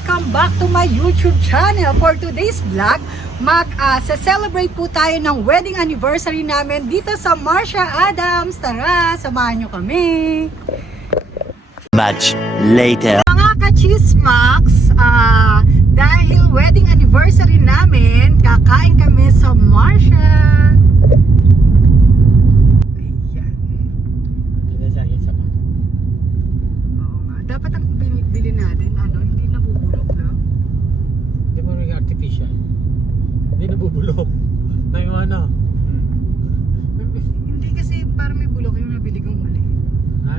welcome back to my YouTube channel. For today's vlog, celebrate po tayo ng wedding anniversary namin dito sa Marsha Adams. Tara, samahan nyo kami. Much later. Mga ka-chismax, dahil wedding anniversary namin, kakain kami sa Marsha. Dapat ang bili natin, hindi nabubulok na. Hindi mo rin artificial. Hindi nabubulok. Naiwana. Hindi kasi parang may bulok yung nabili kong mali.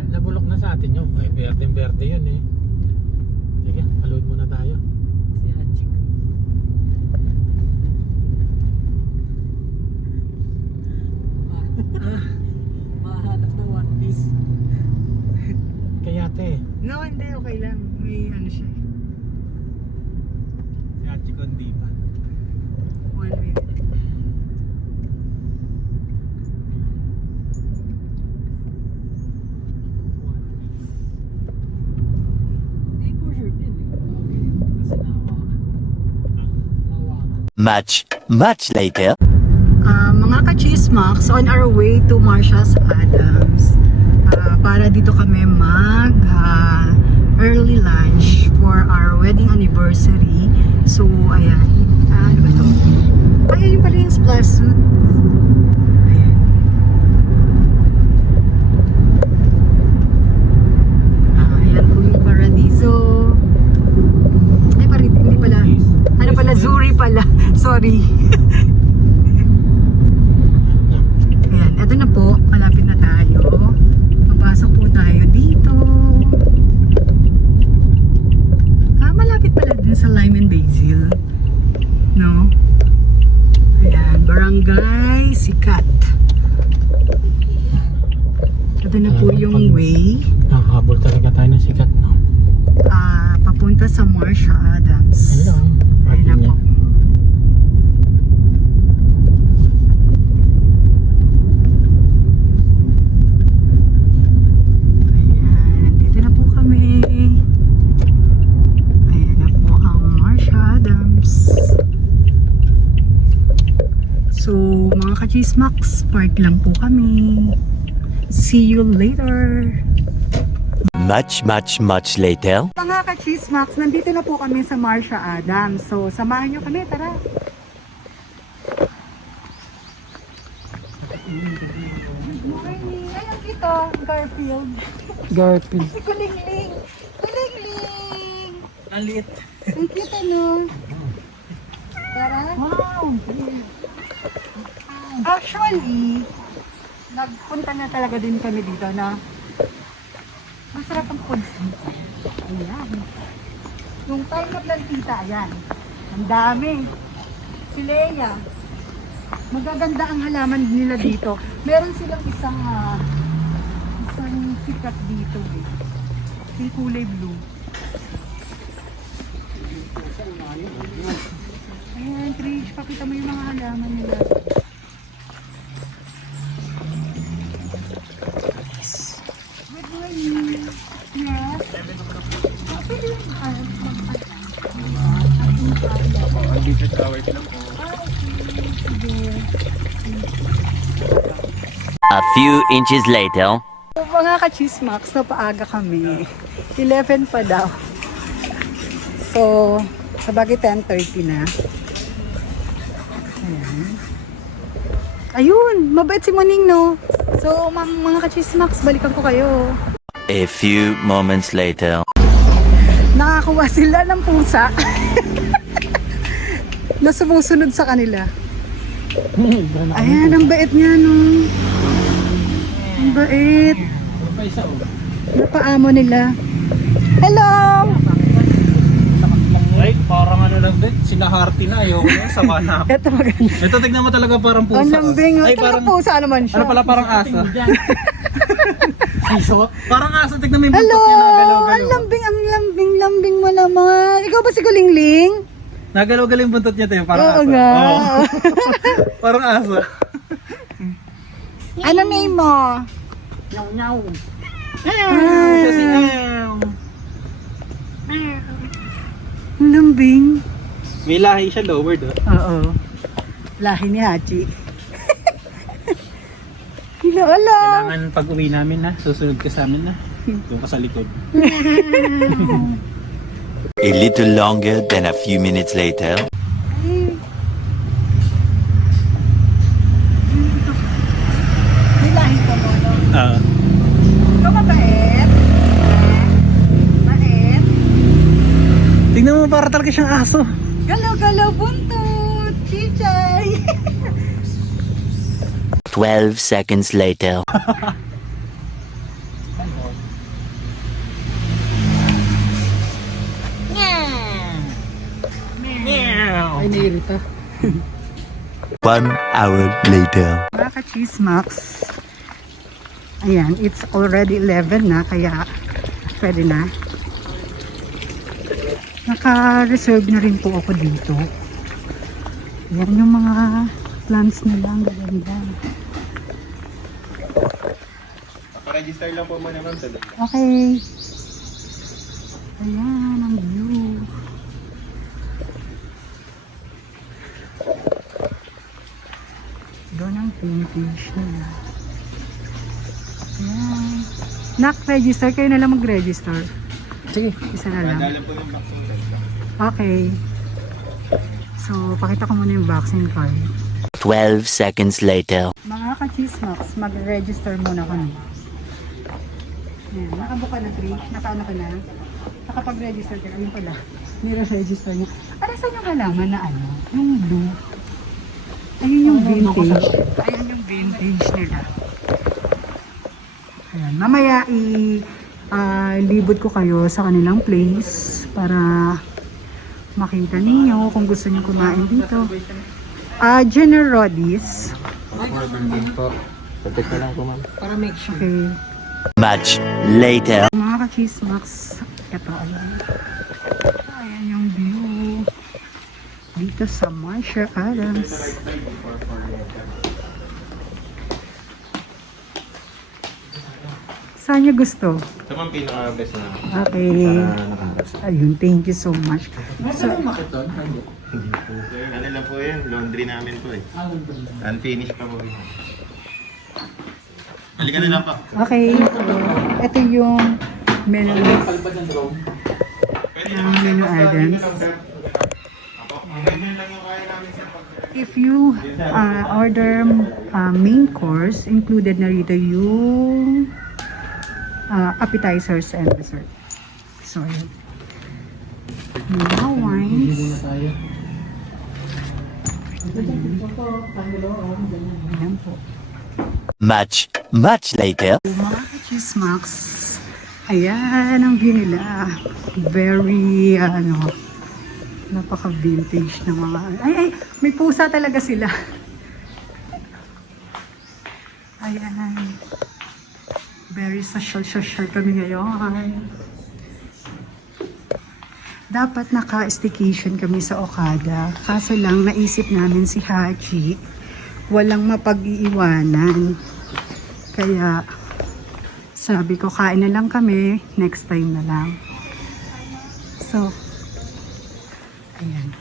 Nabulok na sa atin yun. Ay, berde yun eh. Sige, paload muna tayo. Si Hachik. Mahanap na One Piece. Kaya te. No, hindi, okay lang. May ano siya. Si Hachik on di pa. 1 minute. Much later. Mga ka-chismax, on our way to Marsha's Adams. Para dito kami mag early lunch for our wedding anniversary. So, ayan. Ano ba ito? Ayan yung pala yung splash suit. Ayan. Ayan po yung Paradiso. Ay, hindi pala. Ano pala? Zuri pala. Sorry. Ayan, eto na po. Malapit na tayo. Papasok po tayo dito. Malapit pala din sa Lime and Basil. No? Ayan, Barangay Sikat. Ito na po yung way. Nakahabol talaga tayo ng sikat, no? Papunta sa Marsha Adams. Ayun lang. Ayun na po. So, mga ka-chismax, park lang po kami. See you later. Much later. Mga ka-chismax, nandito na po kami sa Marsha Adams. So, samahan nyo kami, tara. Good morning. Ayun dito, Garfield. Garfield. Si Kulingling. Kulingling. Ang liit. Ang cute, ano? Tara. Wow. Actually, nagpunta na talaga din kami dito na masarap ang food. Ayan. Yung tayo na plantita, ayan. Ang dami. Si Leia. Magaganda ang halaman nila dito. Meron silang isang sikat dito eh. Yung kulay blue. Ayan, Trish, pakita mo yung mga halaman nila. Good morning. Yes. Dito towers lang po. A few inches later. So, mga ka-chismax, napaaga kami. 11 pa daw. So, sa bagay 10:30 na. Ayan. Ayun, mabait si Moning, no? So, mga ka-chismax, balikan ko kayo. A few moments later. Nakakuha sila ng pusa na sumusunod sa kanila. Ayan, ang bait niya, no? Ang bait. Ano pa isa, oh? Napaamo nila. Hello! Ay, parang ano lang din. Sinaharti na. Ayoko na. Sama na ako. Ito maganda. Ito, tignan mo talaga parang pusa. Ang lambing. Ay, Talagang pusa naman siya. Ano pala, parang asa. Parang asa. Tignan mo yung Hello! buntot niya. Nagalaw-galaw. Ang lambing mo naman. Ikaw ba si Kulingling? Nagalaw-galaw yung buntot niya, tayo. Parang Oo asa. nga. Oo. Parang asa. Ano name mo? Nyaw-nyaw. Hi! Kasi Lambing. May lahi siya lower do. Oo. Lahi ni Hachi. Lola. Kailangan pag uwi namin na, susunod ka sa amin na. Doon ka sa likod. A little longer than a few minutes later. May lahi ka mo, no? Ikaw mabait. Mabait. Tingnan mo, para talaga siyang aso. Galaw-galaw buntot. Chichay. 12 seconds later. Ay, nairita. 1 hour later. Mga ka-chismax. Ayan, it's already 11 na, kaya pwede na. Naka-reserve na rin po ako dito. Yan yung mga plants nila, ang gaganda. Register lang po muna ma'am. Okay. Ayan, ang view. Doon ang vintage nila. Ayan. Nak-register, kayo na lang mag-register. Sige. Isa na lang. Alam po yung vaccine card. Okay. So, pakita ko muna yung vaccine card. 12 seconds later. Mga ka-chismax, mag-register muna kami. Ayan, nakabuka na 3. Nakaano ka na? Nakapag-register ka. Ayun pala. Nire-register niya. Para saan yung halaman na ano? Yung blue. Ayun yung vintage. Ayun yung vintage nila. Ayan. Mamaya libot ko kayo sa kanilang place para makita ninyo kung gusto niyo kumain dito. General Rodis. Pagkat na lang po ma'am. Para make sure. Okay. Much later. Mga ka-chismax, ito ayan. Ayan yung view dito sa Marshall Adams. Saan niyo gusto? Ito ma'am pinaka-best na. Okay. Nakaharap. Ayun, thank you so much. So, Ano lang po yan, laundry namin po eh. Unfinished pa po yun. Halika na lang po. okay. Ito yung menu. Menu items. If you order main course, included na rito yung appetizers and dessert. So, yun. Now, wines. Ayan po. Much later. Mga chismax. Ayan ang view nila. Very, napaka-vintage na mga... Ay, may pusa talaga sila. Ayan. Very social kami ngayon. Dapat naka-staycation kami sa Okada. Kaso lang, naisip namin si Hachi, walang mapag-iiwanan. Kaya, sabi ko, kain na lang kami. Next time na lang. So, ayan.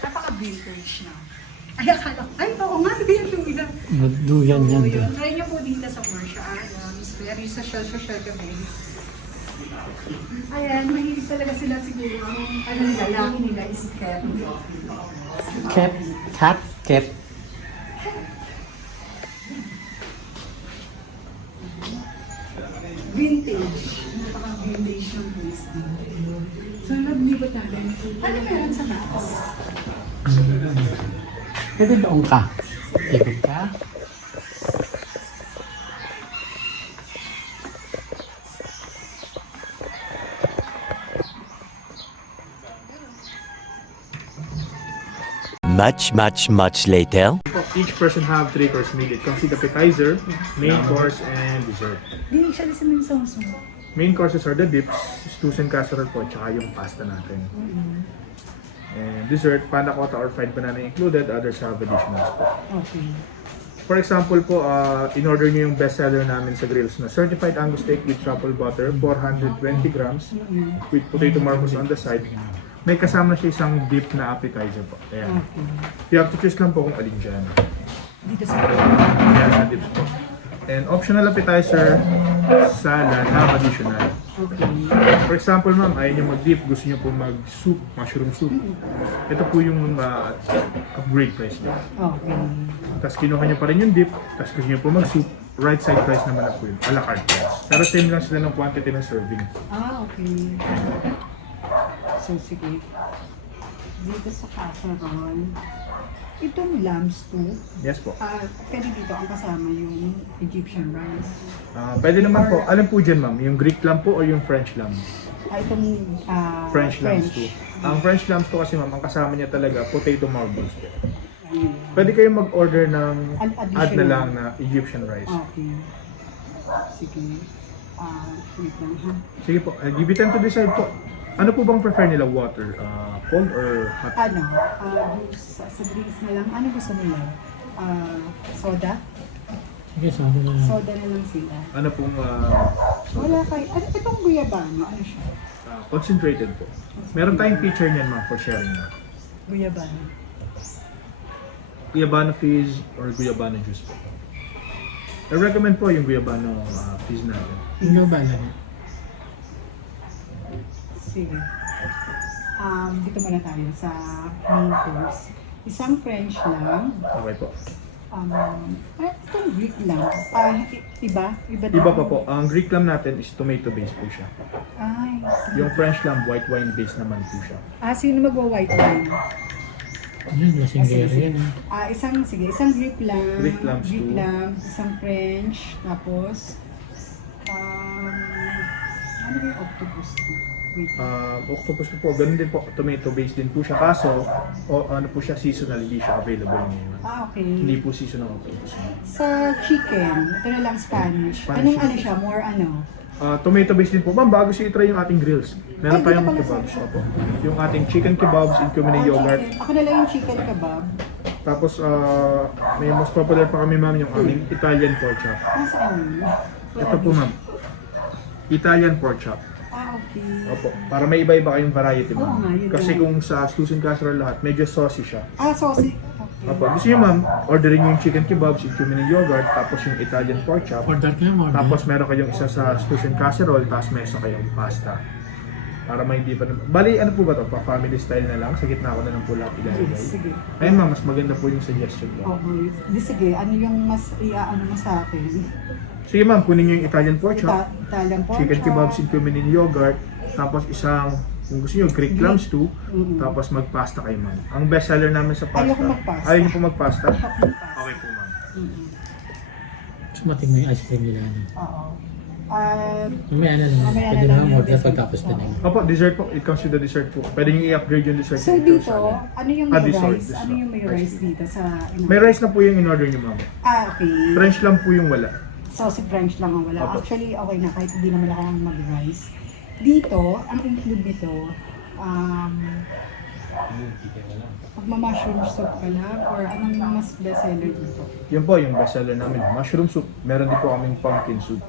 Napaka-vintage na. Ay, akala ko. Ay, oo nga, yan yung ilan. Duyan yan. So, yun. Try niyo po dito sa Marshall Adams. Very social kami. Ayan, mahilig talaga sila siguro. Ano nila, laki nila is cat. Cat. Vintage. Napaka-vintage ng place dito. So, naglibot natin. Ano meron sa Max? Pwede doon ka. Ikot ka. Much later. Each person have 3-course meal. It comes with appetizer, main course, and dessert. Hindi siya sa mga sauce. Main courses are the dips, stews and casserole po, tsaka yung pasta natin. And dessert, panna cotta or fried banana included, others have additionals po. Okay. For example po, in-order nyo yung bestseller namin sa grills na certified Angus steak with truffle butter, 420 grams, with potato marmos on the side. May kasama siya isang dip na appetizer po. Ayan. Okay. You have to choose lang po kung alin dyan. Dito sa Ayan, sa dips po. And optional appetizer, salad, half additional. Okay. For example ma'am, ayaw nyo mag-dip, gusto nyo po mag-soup, mushroom soup. Ito po yung upgrade price nyo. Okay. Tapos kinuha nyo pa rin yung dip, tapos gusto nyo po mag-soup, right side price naman na po yun, a la carte price. Pero same lang sila ng quantity ng serving. Okay. So, sige. Dito sa casserole, itong lambs to, Yes po. pwede dito ang kasama yung Egyptian rice. Pwede naman po, alam po dyan ma'am, yung Greek lamb po o yung French lamb? Itong French lambs po. Ang French lambs po kasi ma'am, ang kasama niya talaga, potato marbles po. Ayun. Pwede kayong mag-order ng Additional. add na lang na Egyptian rice. Okay. Sige. Wait lang ha. Sige po, give it time to decide po. Ano po bang prefer nila? Water? Cold or hot? Juice sa drinks na lang. Ano gusto nila? Soda? Sige, sabi na lang. Soda na lang sila. Ano pong Wala kayo. Itong guyabano, ano siya? concentrated po? Meron tayong picture niyan ma'am for sharing na. Guyabano. Guyabano fizz or guyabano juice po. I recommend po yung guyabano fizz natin. Ikaw ba na? Sige. Dito muna tayo sa main course. Isang French lang. Okay po. Itong Greek lang. Iba? Iba din. Iba pa po, ang Greek lamb natin is tomato based po siya. Ay. Yung French lamb, white wine based naman po siya. Sino magwa-white wine? Yun, lasinggero Sige. yan. Isang Greek lang. Greek lambs Greek too. lang. Isang French. Tapos, ano ba yung octopus to? Wait. Octopus po, ganun din po, tomato based din po siya. Kaso, ano po siya, seasonal, hindi siya available ngayon. Okay. Hindi po seasonal octopus. Sa chicken, ito na lang Spanish. Spanish. Anong ano siya? More ano? Tomato based din po. Ma'am, bago siya i-try yung ating grills. Meron Ay, tayong dito pala kebabs. sa- Opo. Yung ating chicken kebabs, incoming yogurt. Chicken. Ako na lang yung chicken kebab. Tapos, may most popular pa kami ma'am, yung aming Italian pork chop. Nasaan yun? Ito po ma'am, Italian pork chop. Okay. Opo, para may iba-iba kayong variety Oo ma'am. nga, yun Kasi nga. kung sa Susan Casserole lahat, medyo saucy siya. Saucy. Okay. Opo, gusto nyo ma'am, orderin nyo yung chicken kebabs, yung cumin yogurt, tapos yung Italian pork chop. Order ka mo. Tapos meron kayong isa sa Susan Casserole, tapos may isa kayong pasta. Para may hindi pa naman. Bali, ano po ba to? Pa-family style na lang? Sa gitna ko na lang po lahat ilalagay. Sige. Ayun ma'am, mas maganda po yung suggestion ko. Okay. Sige, ano yung mas iaano mo sa akin? Sige ma'am, kunin nyo yung Italian pork chop, Italian pork chicken chop. kebabs in cumin yogurt, tapos isang, kung gusto nyo, Greek lambs too, Mm-mm. tapos magpasta kayo ma'am. Ang best seller namin sa pasta. Ayoko magpasta. Ayaw nyo po magpasta? Top ng pasta. Okay po ma'am. Mm-mm. Sumating mo yung ice cream nila. Oo. Mamaya na lang. Mamaya Pwede na na lang lang yung order dessert. pagtapos na lang. Opo, dessert po. It comes with the dessert po. Pwede nyo i-upgrade yung dessert. So into dito, salad. ano yung may dessert, rice? dessert. Ano yung may rice dito sa... May rice na po yung in-order nyo ma'am. Okay. French lang po yung wala. So si French lang ang wala. Opo. Actually, okay na kahit hindi naman ako mag-rice. Dito, ang include nito, magma-mushroom soup ka lang or anong mas best seller dito? Yun po yung best seller namin. Mushroom soup. Meron din po kaming pumpkin soup.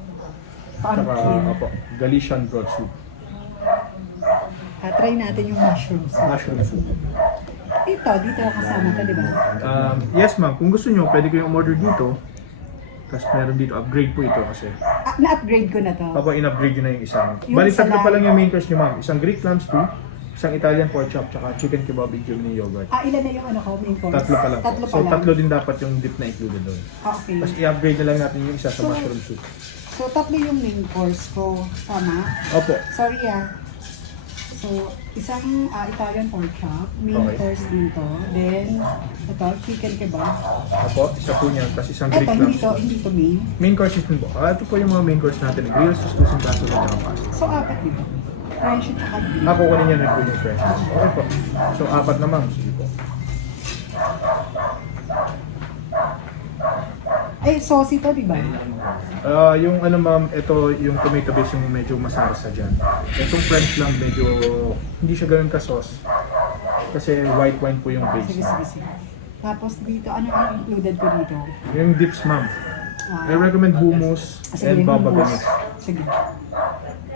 Tsaka, Pumpkin. opo, Galician broth soup. Try natin yung mushroom soup. Mushroom soup. Dito kasama to, di ba? Yes ma'am, kung gusto nyo, pwede kayong umorder dito. Tapos meron dito, upgrade po ito kasi. Na-upgrade ko na to. Papa, in-upgrade nyo na yung isang. Yung Bali, isa tatlo pa lang. lang yung main course nyo ma'am. Isang Greek lambs too, isang Italian pork chop, tsaka chicken kebab with cumin yogurt. Ilan na yung ano ko, main course? Tatlo pa lang. po. Tatlo pa So, lang. tatlo din dapat yung dip na included doon. Okay. Tapos i-upgrade na lang natin yung isa sa So, mushroom soup. So, tatlo yung main course ko. Tama? Opo. Sorry So, isang Italian pork chop, main Okay. course dito. Then, ito, chicken kebab. Opo, isa po niyan. Tapos isang Greek Ito, lambs. hindi to main. Main courses din po. Ito po yung mga main course natin. Grills, suskusin kaso na mga pasta. So, apat dito. French at saka beef. Ako kunin niya rin po yung fresh. Okay po. So, apat na ma'am. Sige po. Ay, saucy to, di ba? Yung ano ma'am, ito yung tomato base yung medyo masarsa dyan. Itong French lang medyo hindi siya ganun ka-sauce. Kasi white wine po yung base. Sige, sige, sige. Tapos dito, ano ang included ko dito? Yung dips, ma'am. Ah, I recommend hummus sige, and baba hummus. ganoush. Sige.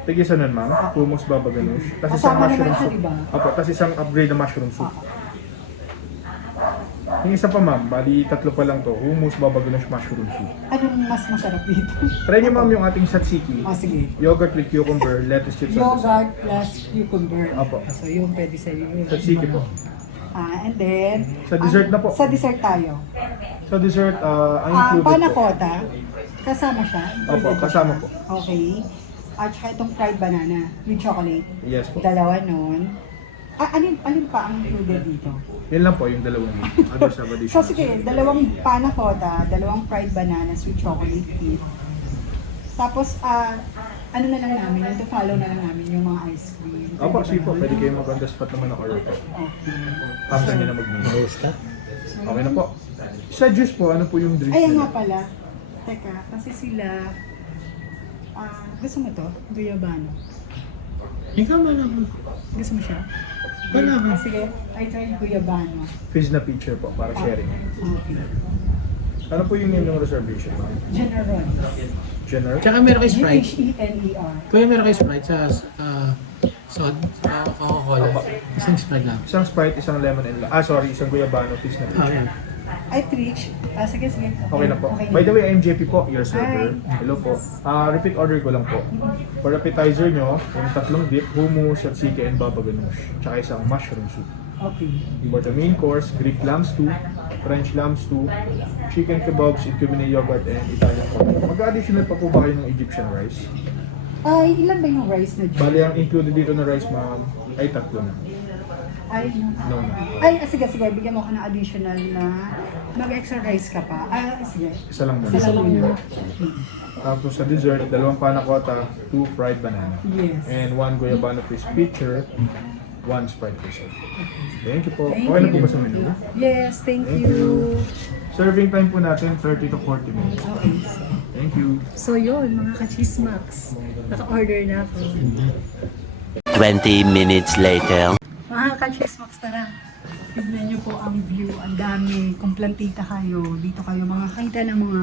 Tigisa nun, ma'am. Hummus, baba ganoush. Tapos isang Kasama naman mushroom siya, soup. diba? Opo, tapos isang upgrade na mushroom soup. Ah, Yung isa pa, ma'am. Bali, tatlo pa lang to. Hummus, baba ganoush, mushroom soup. anong mas masarap dito? Try niyo, ma'am, yung ating tzatziki. Sige. Yogurt with cucumber, lettuce chips on the side. Yogurt plus cucumber. Opo. So yung pwede sa iyo. Tzatziki po. And then, Sa dessert na po. Sa dessert tayo. Sa dessert, ang included po. Panakota, kasama siya. Opo, kasama po. Okay. At saka itong fried banana with chocolate. Yes po. Dalawa nun. Alin pa ang included dito? Yun lang po, yung dalawang others have So additional. sige, dalawang panakota, dalawang fried bananas with chocolate dip. Tapos, ano na lang namin, yung to-follow na lang namin yung mga ice cream. Opo, sige po. Pwede kayo mag-on the spot naman ng order po. Okay. After nyo na mag-menu. Ayos ka? Okay na po. Sa juice po, ano po yung drink Ayan nila? nga pala. Teka, kasi sila, gusto mo to? Guyabano. Ikaw man ako. Gusto mo siya? Wala ka. Sige, I try Guyabano. Fizz na picture po, para sharing. Okay. Ano po yung name ng reservation? General. General? Tsaka meron kayo Sprite. G-H-E-N-E-R. Kuya, meron kayo Sprite sa Coca-Cola. Opo. Isang Sprite lang. Isang Sprite, isang lemon and isang Guyabano, Fizz na picture. Ayan. Ay, Trish. Sige, sige. Okay na po. Okay By the way, I'm JP po, your server. Hi. Hello po. Repeat order ko lang po. For appetizer nyo, yung tatlong dip, hummus, tzatziki, and baba ganoush. Tsaka isang mushroom soup. Okay. For the main course, Greek lamb stew, French lamb stew, chicken kebabs, Ecumene yogurt, and Italian coffee. Mag-additional pa po ba kayo ng Egyptian rice? Ay, ilan ba yung rice na dyan? Bali, ang included dito na rice, ma'am, ay tatlo na. Ay, No, no. ay, sige, bigyan mo ko ng additional na mag-extra rice ka pa. Sige. Isa lang muna. Isa lang yun. Tapos sa dessert, dalawang panakota, 2 fried banana. Yes. And 1 Guyabano fish pitcher, 1 Sprite fish. Thank you po. Thank Okay na po you. ba sa menu? Yes, thank Thank you. Serving time po natin, 30 to 40 minutes. Okay. Thank you. So yun, mga ka-chismax. Naka-order na ako. 20 minutes later. Mga ka-chismax, tara. Tignan niyo po ang view. Ang dami. Kung plantita kayo, dito kayo makakita ng mga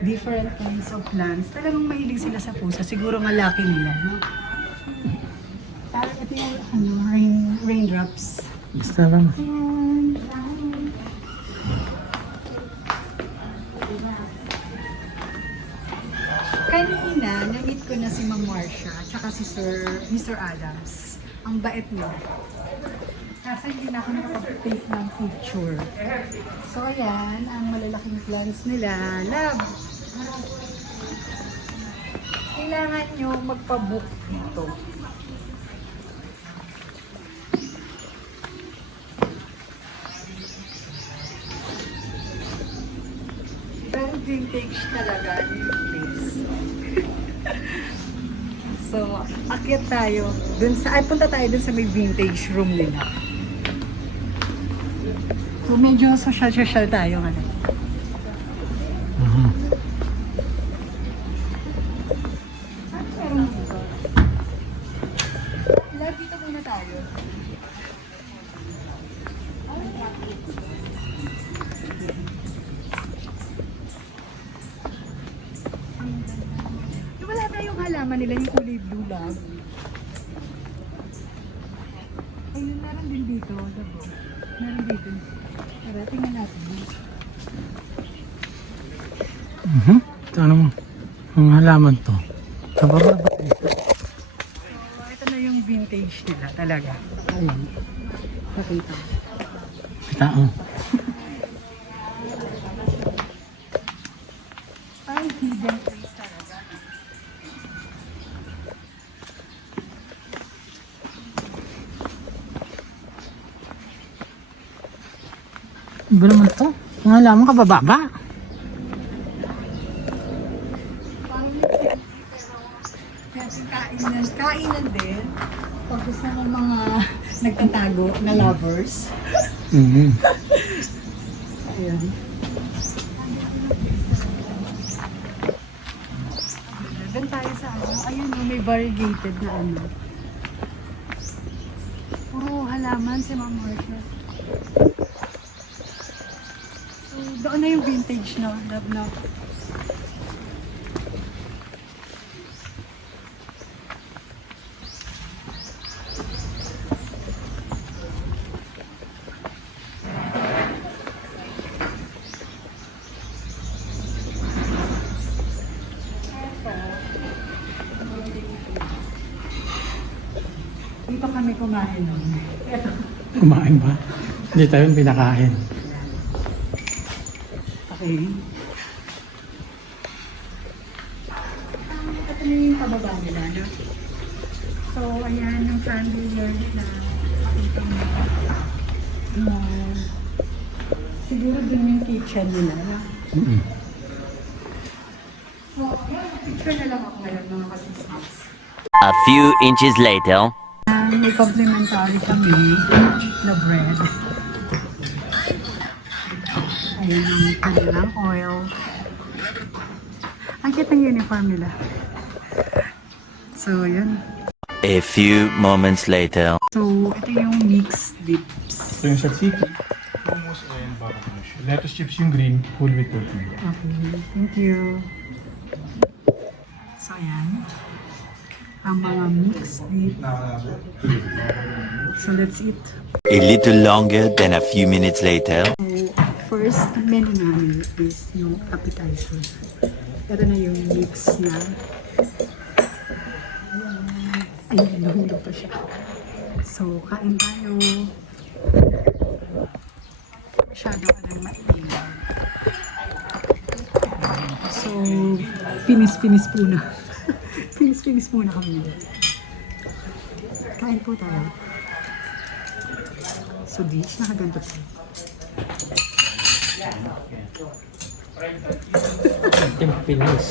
different kinds of plants. Talagang mahilig sila sa pusa. Siguro malaki nila, no? Parang ito yung raindrops. Basta lang. Ayan. Kanina, na-meet ko na si Ma'am Marcia at saka si Mr. Adams. Ang bait mo. Kasi hindi na ako nakapag-take ng picture. So ayan, ang malalaking plants nila. Love! Kailangan nyo magpa-book dito. Pero vintage talaga yung place. So, akyat tayo. Punta tayo dun sa may vintage room nila. So, medyo social tayo ngayon. Ano meron dito? Love, dito muna tayo. Wala tayong halaman nila yung kulay blue lang. Ayun, meron din dito. Dabo. Meron dito. Tara, tingnan natin. Ito ano ang halaman to. Sa baba ba? So, ito na yung vintage nila talaga. Ayun. Nakita. Tao. Ay, hidden place talaga. Iba naman to. Ang halaman ka bababa. Parang yung pero kainan din. Pag gusto ng mga nagtatago na lovers. Ayan. Doon tayo sa ano. Ayun, may variegated na ano. Puro halaman si Ma'am Marcia. So, doon na yung vintage, no? Love na. Dito kami kumain nun. Ito. Kumain ba? Hindi tayo yung pinakain. Okay. Ito na yung pababa nila, no? So, ayan yung chandelier nila. Pakita mo. Siguro din yung kitchen nila, no? So, ayan, picture na lang ako ngayon, mga kasismas. A few inches later. May complimentary kami na bread. Ayan ang kanilang oil. Ang cute ng uniform nila. So, ayan. A few moments later. So, ito yung mixed dips. So yung tzatziki, hummus and barbecue. Lettuce chips yung green, full with tortilla. Okay, thank you. So, ayan. Ang mga mixed dip. So, let's eat. A little longer than a few minutes later. So, first menu namin is yung appetizer. Ito na yung mix na. Ayun, hilo pa siya. So, kain tayo. Masyado ka nang maingat. So, finish muna. finish muna kami. Kain po tayo. So, dish, nakaganto tayo. Pinis.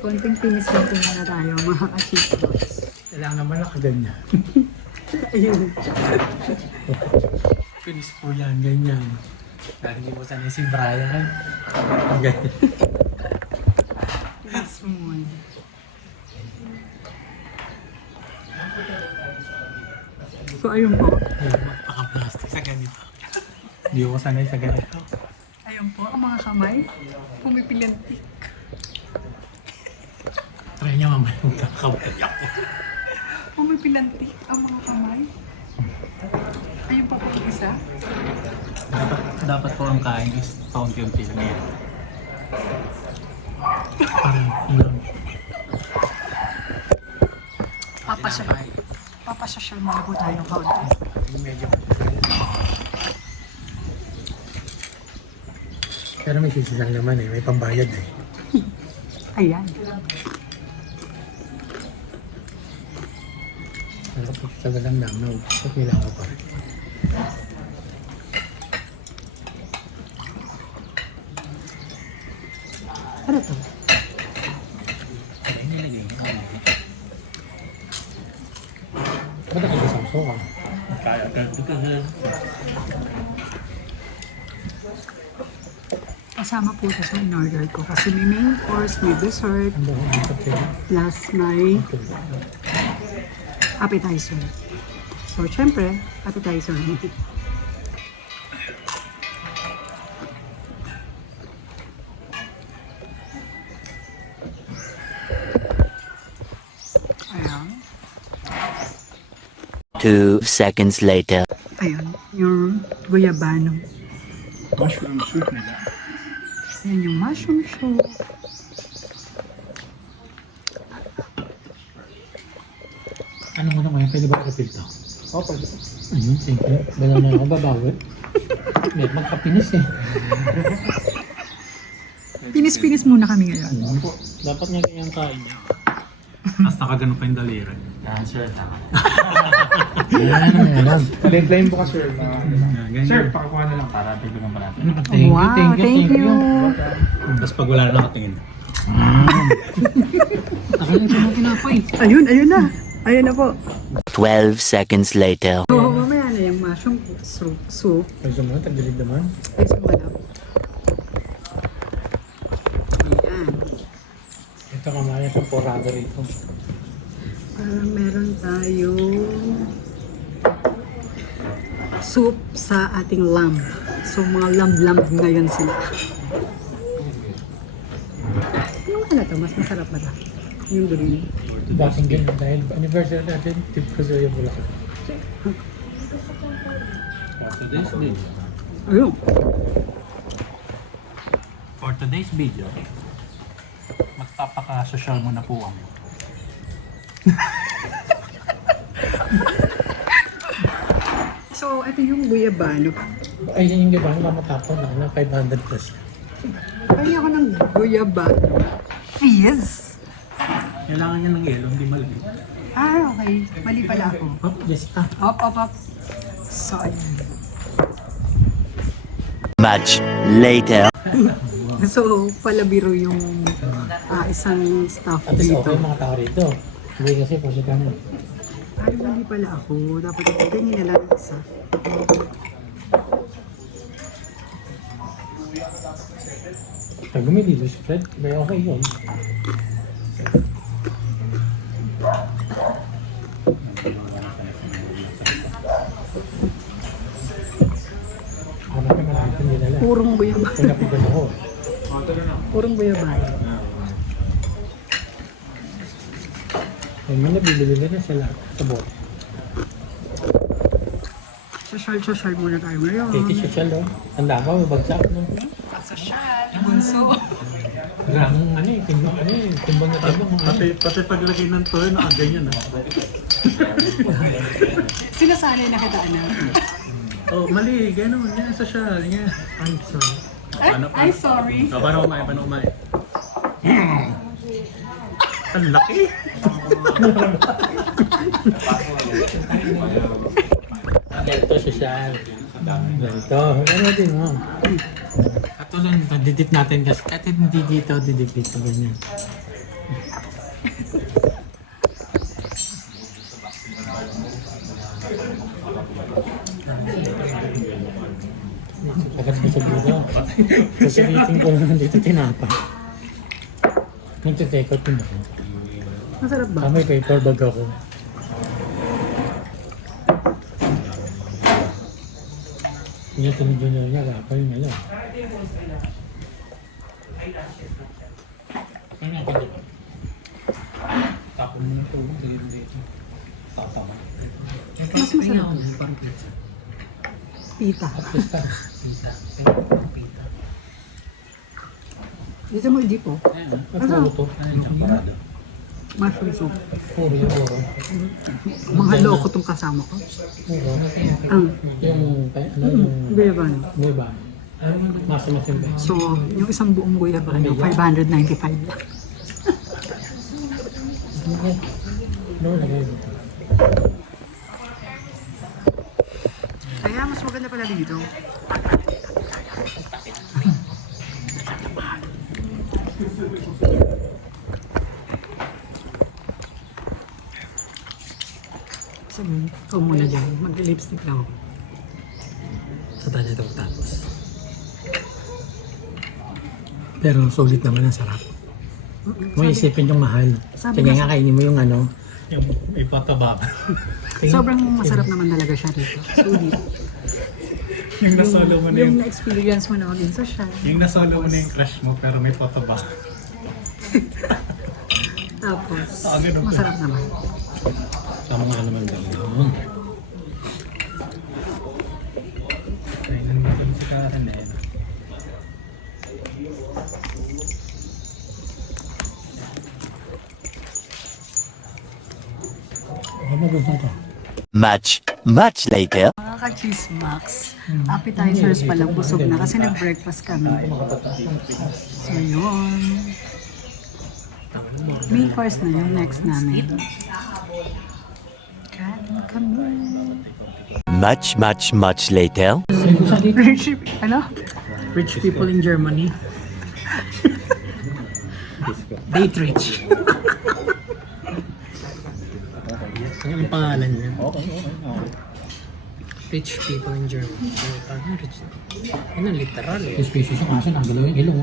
Konting finish lang po muna tayo, mga ka-cheese balls. Kailangan naman nakaganyan. Ayun. Pinis po yan, ganyan. Narinig mo sanay si Brian. Ganyan. Finish muna. So, ayun po. Magpaka-plastic sa ganito. Hindi ko sanay sa ganito. Ayun po, ang mga kamay. Pumipilantik. Try niya mamaya magkakaway ako. Pumipilantik ang mga kamay. Ayun pa po yung isa. Dapat po ang kain is paunti-unti lang yan. Parang, Papasosyal muna po tayo ng kaunti. medyo. Pero may sisilang naman eh, may pambayad eh. Ayan. Pero pag sa galang naman, pag nilangaw pa rin. Ano to? Ba't nakikisangso ka? Kasama po ito sa in-order ko kasi may main course, may dessert, Ang buong dito sila. plus may appetizer. So, syempre, appetizer. Ayan. 2 seconds later. Ayan, yung guyabano. Mushroom soup nila. Ayan yung mushroom soup. Ano mo naman, pwede ba i-refill to? Oh, pwede. Ayun, thank you. Bala na ako babawi. May magpapinis eh. Pinis-pinis muna kami ngayon. Ano po? Dapat nga kayang kain niya. Tapos nakagano pa yung daliri. Sir. Ayan. Plain po ka, sir. Ganyan. Sir, pakakuha na lang para tignan pa natin. Ano ba? Thank you, Wow, thank you. Welcome. Tapos pag wala na nakatingin. Akala ko mo kinapay. Ayun na. Ayun na po. 12 seconds later. So, mamaya na yung mushroom soup. Ay, sumunod, tagdilig naman. Ay, sumala. Ayan. Ito kamaya sa porado rito. Meron tayong soup sa ating lamb. So, mga lamb-lamb ngayon sila. Yung ano to, mas masarap ba ito? Yung green. Dating ganyan dahil anniversary natin, tip ko sa'yo mula ka. Ayun. For today's video, magpapaka-social mo na po ang So, ito yung guyabano. Ay, yun yung gabang mamatapon na 500 plus. Kaya ako ng guyabano. Fizz? kailangan niya ng yelo, hindi maliit. Ah, okay. Mali pala ako. Oh, yes, Op, op, op. So, ayan. Much later. So, palabiro yung isang staff At least dito. okay mga tao rito. Hindi kasi po siya kami. Ay, mali pala ako. Dapat ito ganyan na lang isa. Pag gumili, spread, may okay yun. Ano pa malapit hindi nila. Purong guyabano. Pinapigan ako. Purong guyabano. Ay, may nabibili na sila sa bot. Social muna tayo ngayon. Kaya social oh. Ang dama, may bagsak no. Social, bunso. Gramong ano eh, timbang na timbang. Pati paglagay ng toyo, nakaganyan ah. Sinasanay na kita na. Oh, mali, gano'n, yan, social, yan. I'm sorry. Ay, sorry. Oh, paano kumain? Ang laki! Ganito social. Ganito. Ano din mo. At tulad nito, didip natin kasi kahit hindi dito, didip dito. Ganyan. Agad mo sa dito. Kasi meeting ko lang dito tinapa. Nagte-take out din ako. Masarap ba? May paper bag ako. Hindi ito ng junior niya, wala pa yun ngayon. Ano natin dito? Tapon mo na tulong, sige dito. Tatama. Mas masarap na. Parang pizza. Pita. Basta. Dito mo hindi po. At puro to. Mushroom soup. Puro yung puro. Mga loko tong kasama ko. Puro. Ang Yung, ano yung, guyabano. diba? Mas-masin ba? So, yung isang buong guyabano, 595 lang. No, lagay mo. Kaya mas maganda pala dito. Sabi, ikaw muna dyan. Mag-lipstick lang ako. Sa tayo ito tapos. Pero sulit naman ang sarap. Kung isipin yung mahal. Sabi Sige mas- nga kainin mo yung ano. Yung ipataba. Sobrang masarap naman talaga siya dito. Sulit. Yung nasolo mo na Yung na-experience mo na maging social. Yung nasolo mo na yung crush mo, pero may pataba. Tapos, ganun ba? masarap naman. Tama nga naman ganun. Ay, nandun si Karen eh. Ano gusto ito? Much later. Mga ka-cheese max, appetizers pa lang, busog na kasi nag-breakfast kami. So yun. Main course na yung next namin. Kain kami. Much later. Rich people in Germany. Date rich. Ano yung pangalan niya? Rich people in Germany. Paano rich? Ano literal eh. Species yung aso, nagalaw yung ilong.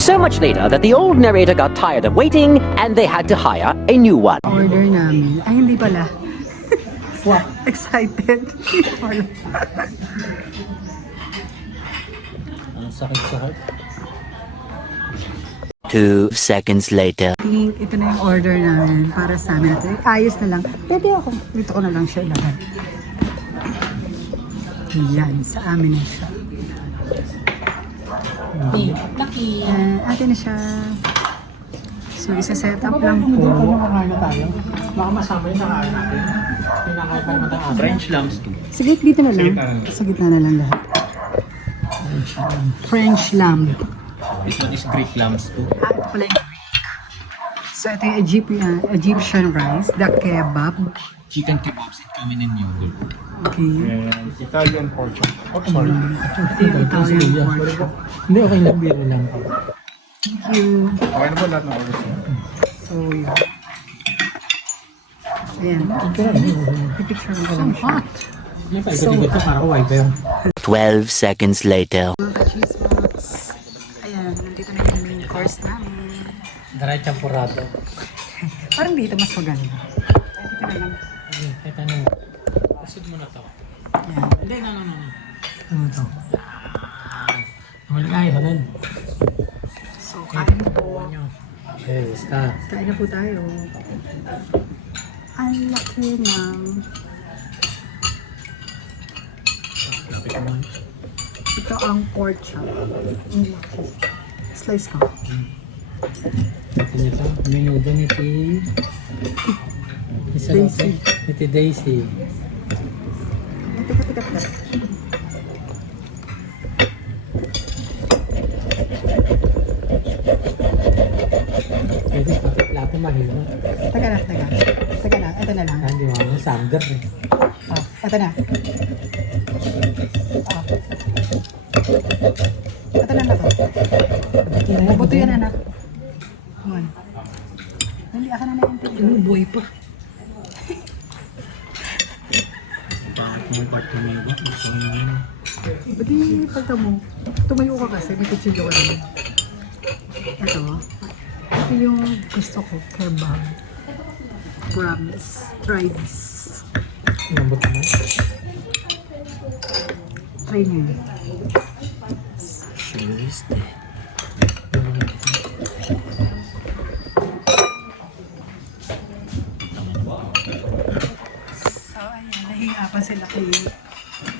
So much later that the old narrator got tired of waiting and they had to hire a new one. Order namin. Ay, hindi pala. Excited. Sakit-sakit. 2 seconds later. Ito na yung order namin para sa amin. Ayos na lang. Pwede ako. Dito ko na lang siya lahat. Yan, sa amin na siya. Atin na siya. So, isa-set up lang Hindi po. ko makakain na tayo. Baka masama yung nakain natin. Pinakain pa naman ang asa. French lambs too. Sige, dito na lang. Sa gitna na lang lahat. French lamb. This one is Greek lambs too. Pala yung Greek. So, ito yung Egyptian rice, the kebab. Chicken kebabs and cumin and yogurt. Okay. And Italian pork chop. Oh, sorry. Ito yung Italian pork chop. Hindi, okay lang. Biro lang po. Thank you. Okay na ba lahat ng orders niyo? So, yun. Ayan. Pipicture ko lang siya. Yung paikot-ikot ko para kuwai pa yung 12 seconds later. Mga cheese box. Ayan, nandito na yung main course namin. daray champurado. Parang dito mas maganda. Dito na lang. Kahit anong, proceed mo na to. Ayan. Hindi, no. Ano to? Namalagay, hanan. So, kain po. Okay, basta. Kain na po tayo. Ang laki ng... Ito ang pork chop. Ang laki. Slice ko. Ito niyo to. Menudo ni Ti... Daisy. Ni Ti Daisy. Teka. Pwede pati plato mahina. Teka na. Ito na lang. Hindi mo ako sander eh. Ito na. Ito na to. Mabuto yan, anak. Ayan. Hindi, ako na na-intindi. Buhay pa. Ba't di pagka mo? Tumayo ka kasi, may kutsilyo ka naman. Ito yung gusto ko, kebab. Promise. Try this. Lambot naman. Try nyo yun. So, ayun, nahiya pa sila kay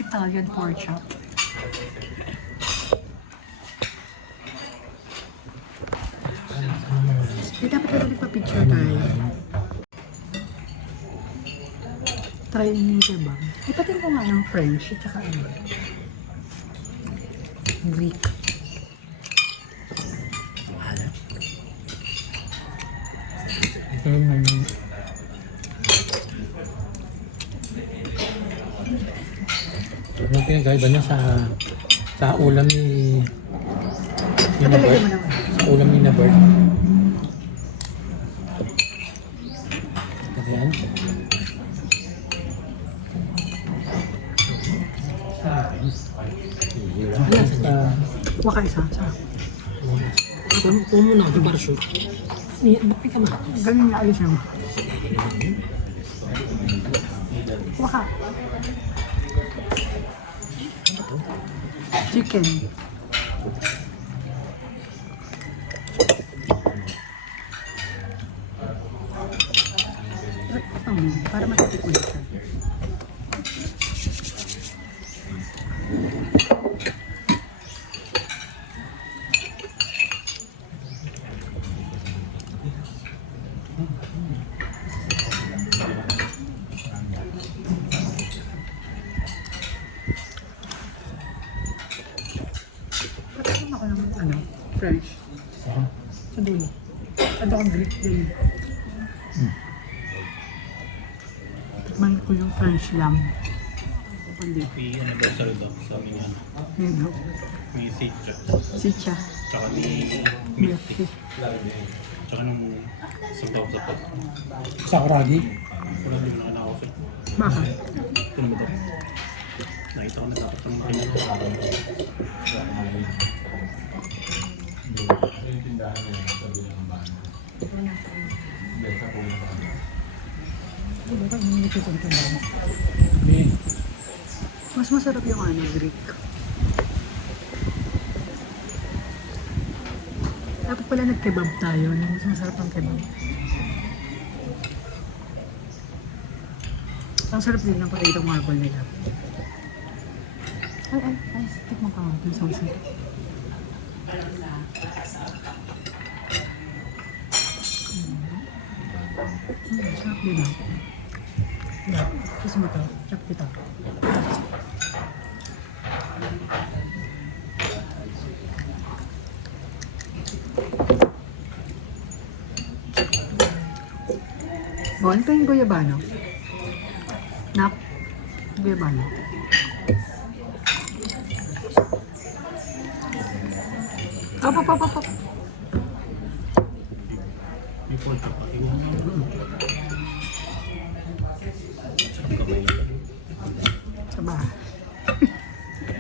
Italian pork chop. Dapat na nagpa-picture tayo. Try nyo yung kebab. Ipatin ko nga yung French at saka ano. Greek. Yung pinagkaiba niya sa ulam ni Natalagay Nabert. mo naman. Sa ulam ni Nabert. Ayan. Waka isa. Sarap. Kung mo na ako para shoot. Bakit ka ma? Ganun yung alis mo. Waka. Chicken. Para matitikman siya. Patayin ako ng French. Sa dulo. At ako Greek din. Tikman ko yung French lamb. Kundi. May anniversary daw sa amin yan. Yun ho. May sitcha. Sicha. Tsaka may Milk milk tea. tea. Tsaka nung sabaw-sabaw. Sakuragi. Wala din na ako sa Bakit? ito naman daw. Nakita ko na dapat ang pinag-aaral. Mas masarap yung ano, Greek. Dapat pala nag-kebab tayo. Mas masarap ang kebab. Ang sarap din ng potato marble nila. Ay, tikman ka nga. Yung sauce nila. Sarap din ah. Yeah, gusto mo ito. Chop kita. Bon, ito yung guyabano. Nak, guyabano. Op. Saba.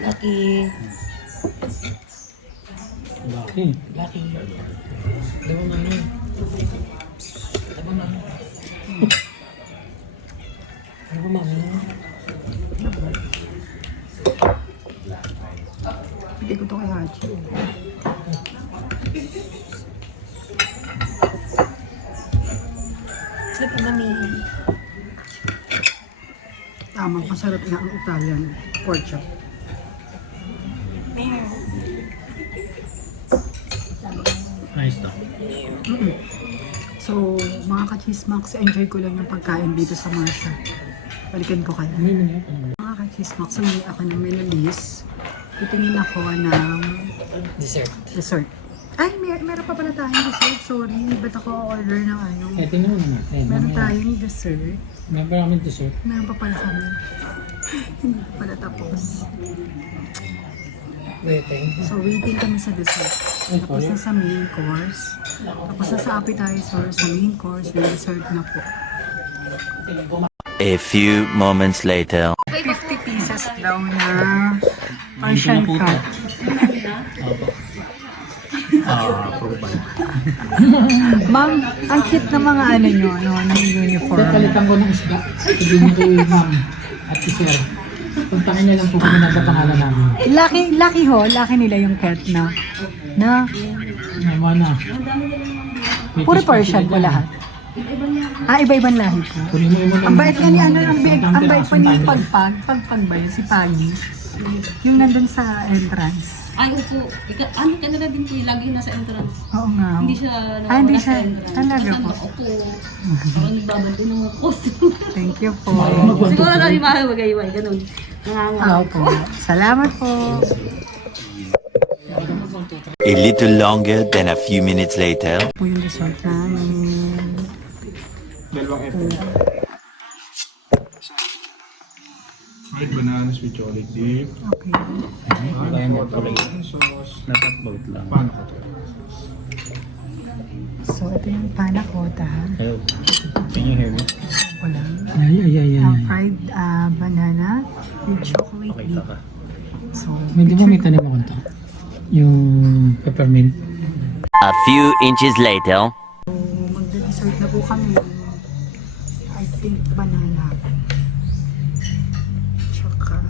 Lucky. Laki. Lucky. Diba mami? Diba mami? Diba mami? Hindi ko ito kay Hachi. Diba mami? Tama, masarap na ang Italian pork chop. Nice to. So, mga ka-chismax, enjoy ko lang yung pagkain dito sa Marsha. Balikan ko kayo. May mga pa naman. Mga ka-chismax, sumili ako ng Milanese. Titingin ako ng dessert. Ay, meron pa pala tayong dessert. Sorry, ba't ako order ng ano? Eh, tingnan mo naman. Eh, Meron mamaya. tayong dessert. Meron pa kami dessert. Meron pa pala kami. Hindi pa pala tapos. Waiting. So, waiting kami sa dessert. Tapos na sa main course. Tapos na sa appetizer, sa main course, may dessert na po. A few moments later. 50 pieces daw na Persian cat. Approval. Ma'am, ang cute na mga ano nyo, ano, ng uniform. Palitan ko ng isda. Sabi mo ko yung ma'am at si sir. Puntakin niya lang po kung nasa pangalan namin. Laki nila yung cat na. Naman na. Puro Persian po lahat. Iba-ibang lahi po. Kunin mo muna. Ang bait nga ni ano, ang bait pa ni Pagpag ba yun, si Paggy. Yung nandun sa entrance. Ay, opo. Ano ka nila din po, lagi nasa entrance. Oo nga. Hindi siya Hindi nawawala siya. sa entrance. Talaga Nasaan po. ba? Opo. Parang nagbabantay ng mga costume. Thank you po. Siguro na yung mga magayway, ganun. Nangangaw. Po. Salamat po. A little longer than a few minutes later. Po yung dessert namin. Dalawang apple. Right, bananas with chocolate dip. Okay. Sauce. Paano ko to? So, ito yung panakota. Hello. Can you hear me? Wala. Yeah. Fried banana with chocolate dip. So, May di ba may tanim ako ito? Yung peppermint. A few inches later. magde-dessert na po kami. I think banana. Tsaka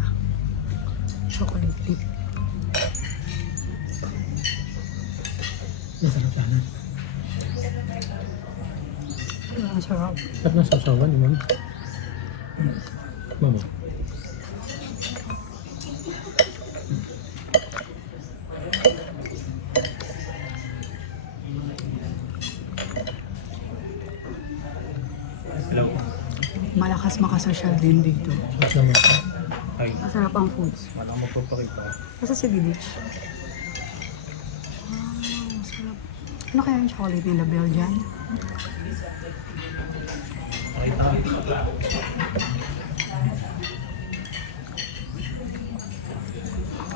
chocolate dip. Masarap sana. Ang sarap. Sarap na sasawan, di ba? Mama. Malakas makasosyal din dito. Sarap naman. Masarap ang foods. Basta si Didich. Masarap. Ano kaya yung chocolate nila, Belgian?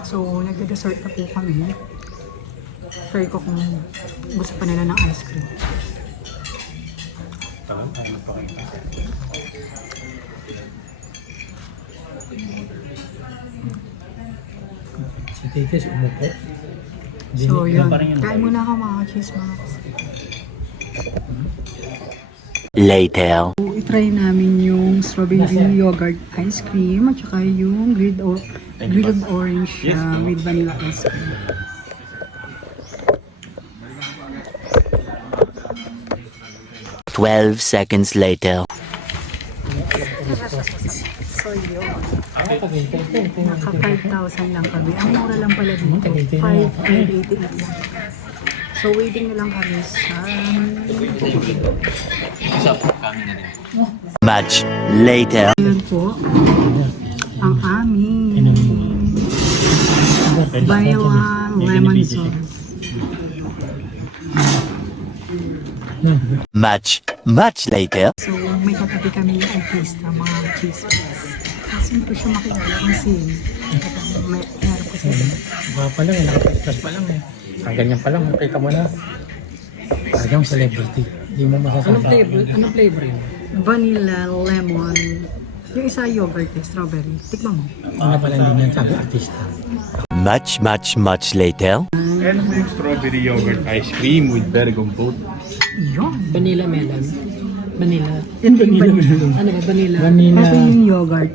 So, nagde-dessert na po kami. Try ko kung gusto pa nila ng ice cream. Si Titis umupo. So, yun. Kain muna ako mga chismax. Later. So, itry namin yung strawberry yogurt ice cream at saka yung grilled orange with vanilla ice cream. 12 seconds later. So yun, Ako, pag-intay ko. naka 5,000 lang kami. Ang mura lang pala dito, Tagaytay na. 5,888 lang. So waiting na lang kami sa... Much later. Ayan po, ang aming Baywa lemon sauce. Much later. So may katabi kami yung artista, mga chismis. Kasi hindi ko siya makilala kung sino. Meron ko sila. Baka pa lang, nakapas pa lang eh. Ang ganyan pa lang, okay ka mo na. Talagang celebrity. Hindi mo masasabi. Anong flavor yun? Vanilla, lemon. Yung isa yogurt eh, strawberry. Tikman mo. Ano pala hindi niyan sabi artista. Much later. And yung strawberry yogurt ice cream with berry compote. Yun. Vanilla melon. Vanilla. Hindi vanilla. Ano ba? Vanilla. Vanilla. Kasi yung yogurt.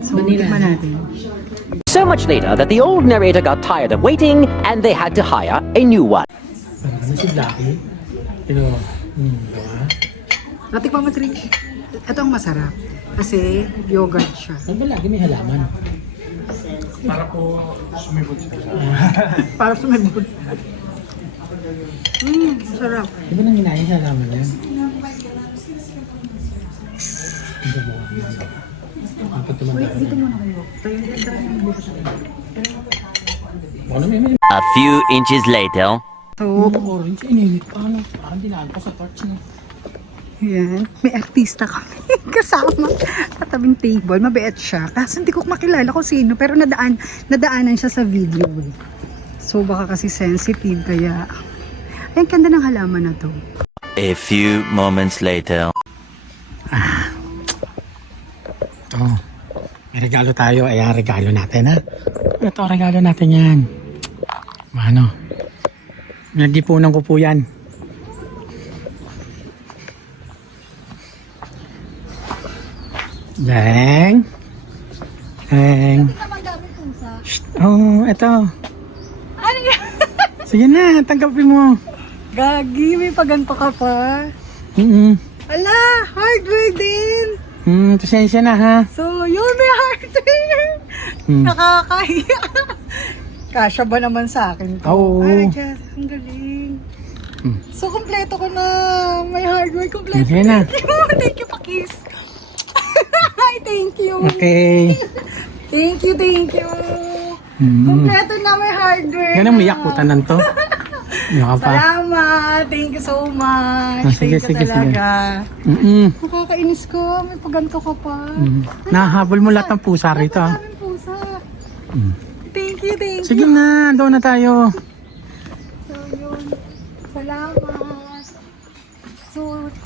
So, Vanilla. tikman natin. So much later that the old narrator got tired of waiting and they had to hire a new one. Parang ano si Blackie? Pero, gawa. Natikman mo, Trish. Ito ang masarap. Kasi yogurt siya. Ba't ba lagi may halaman? Para po sumibot siya. Para sumibod. Masarap. Di ba nang hinahin sa halaman yan? Hindi mo Apat tumanda Wait, ka dito na. muna kayo. Tayo na yung bukas. Baka naman may A few inches later. So, orange. Inilit pa. Ano? Parang dinaan pa sa torch na. yan. May artista kami kasama. Katabing table. Mabait siya. Kaso hindi ko makilala kung sino. Pero nadaanan siya sa video. Eh. So, baka kasi sensitive. Kaya, ay, ang ganda ng halaman na to. A few moments later. Ito. May regalo tayo. Ayan, regalo natin ha. Ito, regalo natin yan. Ano? Nag-ipunan ko po yan. Deng. Deng. Oh, ito. Ano yan? Sige na, tanggapin mo. Gagi, may paganto ka pa. Ala, hardware din. Pasensya na ha. So, yun, may hardware. Nakakahiya. Kasya ba naman sa akin to? Oo. Ay, Jess, ang galing. So, kompleto ko na. May hardware, kompleto. Sige na. Thank you. Thank you, Pakis. Ay, thank you. Okay. Thank you, thank you. Kompleto na, may hardware. Yan ang may yakutan nan to. Ano ka pa? Salamat. Thank you so much. Sige, Thank you sige, talaga. Nakakainis ko. May paganto ka pa. Nahabol mo lahat ng pusa rito. Ha? Maraming pusa. Thank you, thank you. Sige na, doon na tayo. So, yun. Salamat. So,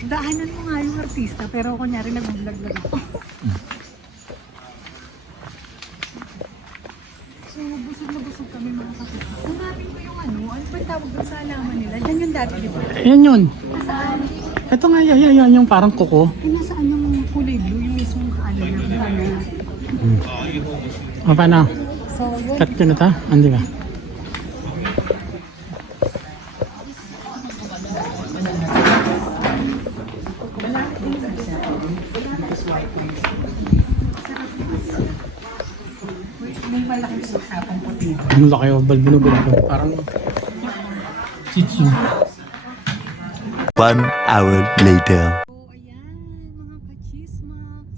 daanan mo nga yung artista, pero kunyari nag-vlog lang ako. So, busog na busog kami mga kapatid. Hanapin ko yung ano ba yung tawag doon sa halaman nila? Yan yung dati, di ba? Ayan yun. Nasaan? Ito nga, yan, yung parang kuko. Eh, nasaan yung kulay blue? Yung mismong ano na. O, paano? So, yun. Cut ko na ta? Hindi ba? May malaking sukapang puti. Ano laki o balbinugod ko? Parang sitsu. 1 hour later. So, ayan, mga kachismax.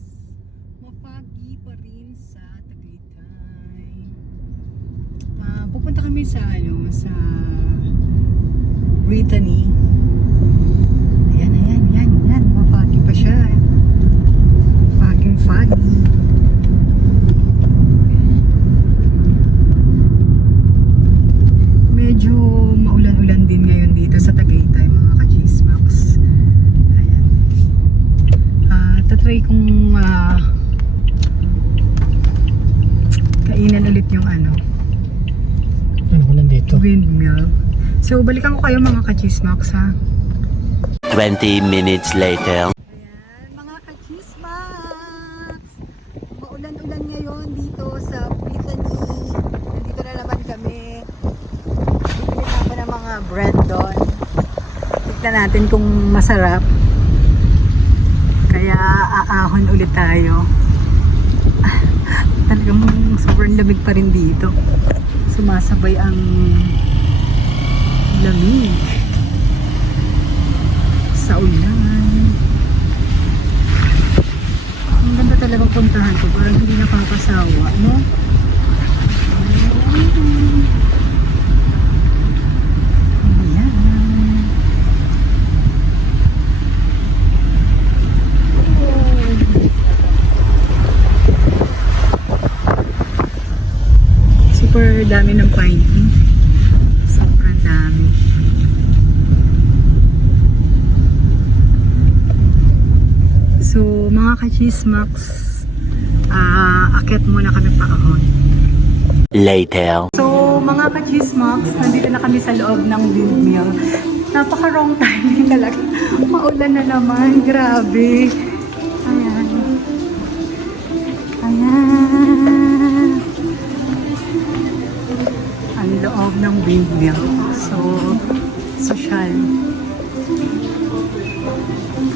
Mapagi pa rin sa Tagaytay. Pupunta kami sa, sa Brittany. Ayan. Mapagi pa siya. Foggy. Medyo maulan-ulan din ngayon dito sa Tagaytay, mga kachismax. Ayan. Tatry kong kainan ulit yung Ano ko nandito? windmill. So, balikan ko kayo mga kachismax ha. 20 minutes later. Ayan, mga kachismax. Maulan-ulan ngayon dito sa Brittany. Nandito na naman kami. Bibili naman ng mga bread doon. Tignan natin kung masarap. Kaya aahon ulit tayo. Talagang sobrang lamig pa rin dito. Sumasabay ang lamig sa ulan. Ang ganda talagang puntahan ko. Parang hindi nakakasawa, no? Ayan. Super dami ng pine tree. Sobrang dami. So, mga ka-chismax, akit muna kami paahon. Later. So, mga ka-chismax, nandito na kami sa loob ng windmill. Napaka-wrong timing talaga. Maulan na naman. Grabe. Ayan. Ayan. Ang loob ng windmill. So, social.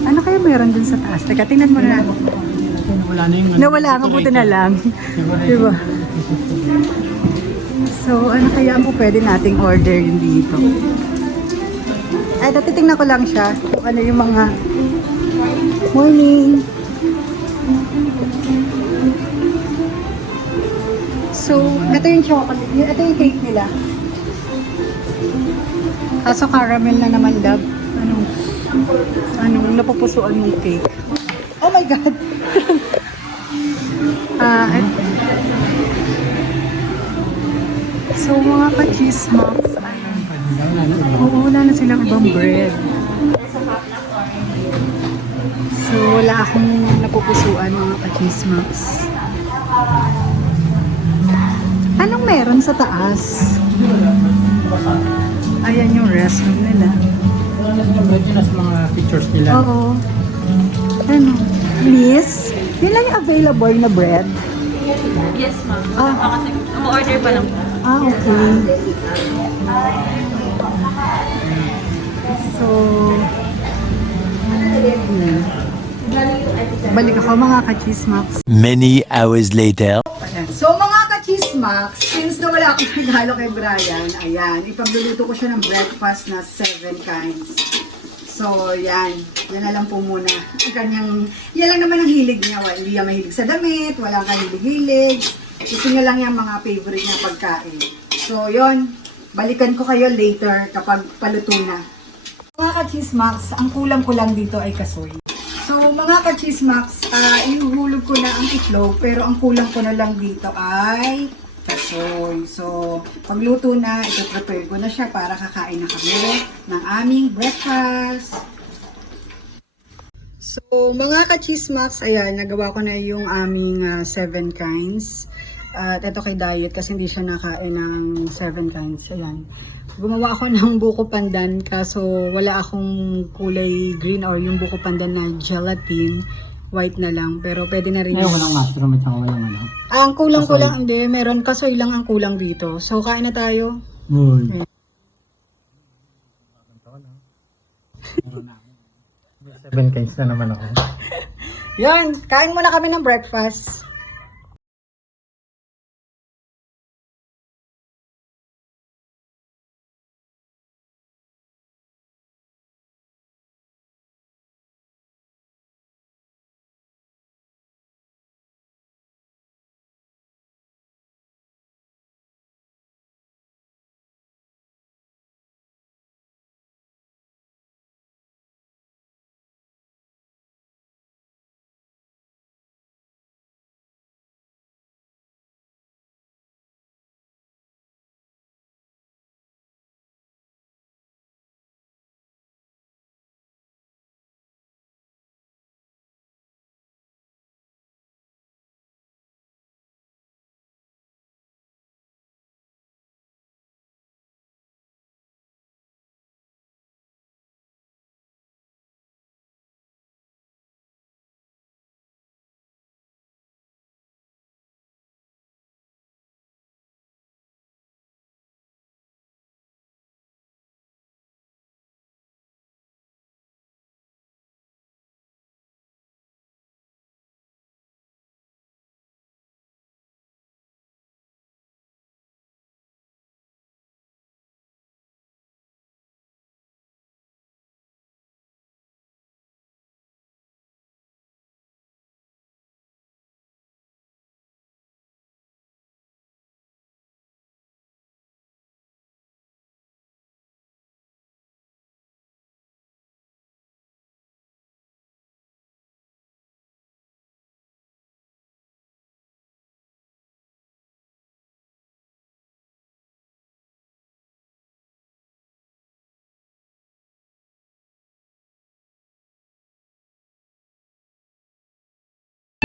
Ano kaya meron dun sa taas? Teka, tingnan mo na. Wala na yung Nawala nga, buti na lang. Diba? So, ano kaya po pwede nating order yun dito? Ay, titingnan ko lang siya kung ano yung mga morning. So, ito yung chocolate. Ito yung cake nila. Kaso caramel na naman, love. Anong napupusuan yung cake? Oh my God! So, mga ka-chismax, oo, wala na silang ibang bread. So, wala akong napupusuan, mga ka-chismax. Anong meron sa taas? Ayan yung restroom nila. Medyo na sa mga pictures nila. Oo. Ano? Miss? Yun lang yung available na bread? Yes, ma'am. Ah, Kasi order pa lang. Okay. So, balik ako mga ka-chismax. Many hours later. So mga ka-chismax, since na wala akong regalo kay Brian, ayan, ipagluluto ko siya ng breakfast na 7 kinds. So, yan. Yan na lang po muna. Ang kanyang, yan lang naman ang hilig niya. Hindi niya mahilig sa damit, walang kahilig-hilig. Gusto niya lang yung mga favorite niya pagkain. So, yon. Balikan ko kayo later kapag paluto na. Mga ka-chismax, ang kulang ko lang dito ay kasoy. So, mga ka-chismax, ihuhulog ko na ang itlog, pero ang kulang ko na lang dito ay kasoy. So, pagluto na, ito-prepare ko na siya para kakain na kami ng aming breakfast. So, mga ka-chismax, ayan, nagawa ko na yung aming 7 kinds. At ito kay diet kasi hindi siya nakain ng 7 kinds. Ayan. Gumawa ako ng buko pandan kaso wala akong kulay green or yung buko pandan na gelatin. White na lang. Pero pwede na rin. Ngayon, walang mushroom at saka walang ano. Ang kulang ko lang, hindi. Meron kasoy lang ang kulang dito. So, kain na tayo. Uy. 7 kinds na naman ako. Yan, kain muna kami ng breakfast.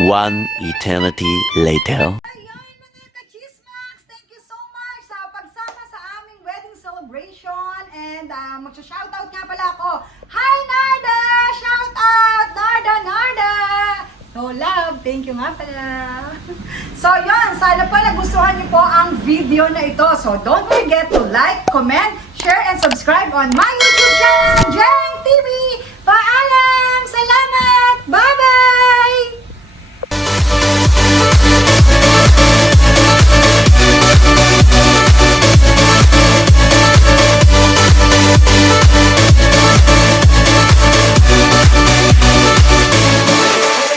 One eternity later. Ayan mga ka-chismax, thank you so much sa pagsama sa aming wedding celebration. And magsha-shoutout nga pala ako. Hi Narda! Shoutout! Narda! So love, thank you nga pala. So yun, sana po nagustuhan niyo po ang video na ito. So don't forget to like, comment, share, and subscribe on my YouTube channel, Jeng TV. Paalam! Salamat! Bye-bye!